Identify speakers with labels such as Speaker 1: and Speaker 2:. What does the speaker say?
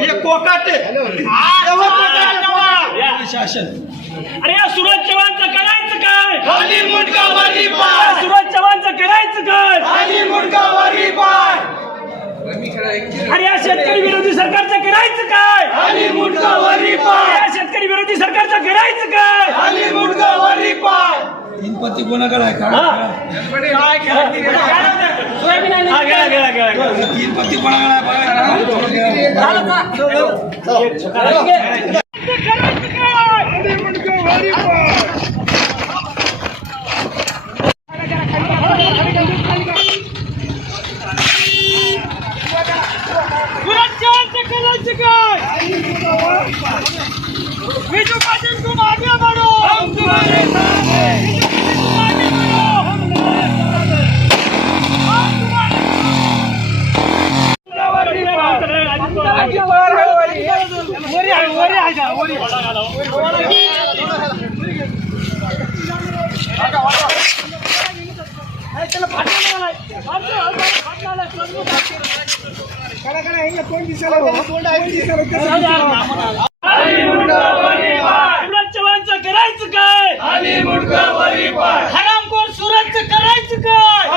Speaker 1: हे कोकाटे एवढं कोकाटे. शासन.
Speaker 2: अरे या सुरज चव्हाणचं करायचं काय?
Speaker 1: खाली मुंडका वरी पाय.
Speaker 2: सुरज चव्हाणचं करायचं काय?
Speaker 1: खाली मुंडका वरी पाय.
Speaker 2: अरे या शेतकरी विरोधी सरकारचं करायचं काय?
Speaker 1: खाली मुंडका वरी पाय.
Speaker 2: या शेतकरी विरोधी सरकारचं करायचं काय?
Speaker 1: खाली मुंडका वरी पाय.
Speaker 3: का
Speaker 2: हा.
Speaker 3: तीन पत्ती कोणाकडे आहे?
Speaker 2: करायचं काय? विजू पाटील तुम आगे बढ़ो हम तुम्हारे साथ हैं विजू पाटील तुम आगे बढ़ो हम तुम्हारे वरी आहे वरी आहे का वरी त्याला फाटला नाही फाटला नाही सुरज चव्हाणचं करायचं काय?
Speaker 1: खाली वरी
Speaker 2: हरामखोर सुरजचं करायचं काय?